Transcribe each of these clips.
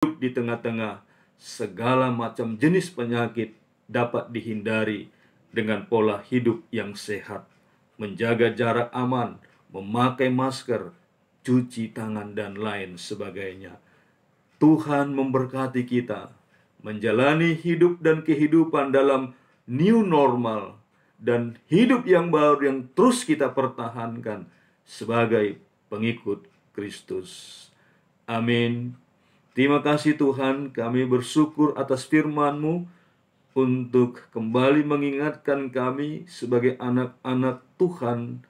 di tengah-tengah segala macam jenis penyakit dapat dihindari dengan pola hidup yang sehat, menjaga jarak aman, memakai masker, cuci tangan, dan lain sebagainya. Tuhan memberkati kita menjalani hidup dan kehidupan dalam new normal dan hidup yang baru yang terus kita pertahankan sebagai pengikut Kristus. Amin. Terima kasih Tuhan, kami bersyukur atas firman-Mu untuk kembali mengingatkan kami sebagai anak-anak Tuhan,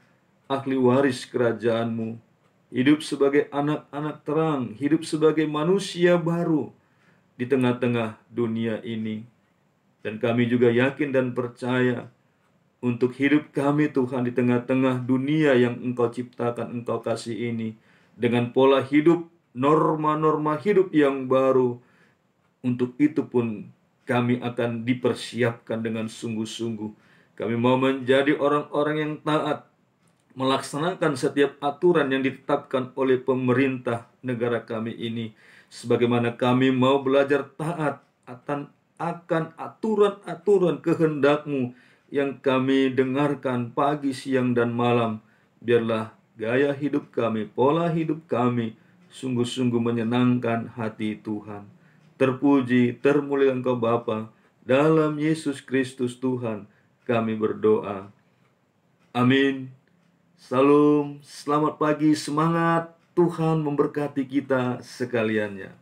ahli waris kerajaan-Mu, hidup sebagai anak-anak terang, hidup sebagai manusia baru di tengah-tengah dunia ini. Dan kami juga yakin dan percaya untuk hidup kami Tuhan di tengah-tengah dunia yang Engkau ciptakan, Engkau kasih ini, dengan pola hidup, norma-norma hidup yang baru. Untuk itu pun kami akan dipersiapkan dengan sungguh-sungguh. Kami mau menjadi orang-orang yang taat, melaksanakan setiap aturan yang ditetapkan oleh pemerintah negara kami ini. Sebagaimana kami mau belajar taat akan aturan-aturan kehendak-Mu yang kami dengarkan pagi, siang, dan malam. Biarlah gaya hidup kami, pola hidup kami sungguh-sungguh menyenangkan hati Tuhan. Terpuji, termulia Engkau Bapa, dalam Yesus Kristus Tuhan kami berdoa. Amin. Salam, selamat pagi, semangat, Tuhan memberkati kita sekaliannya.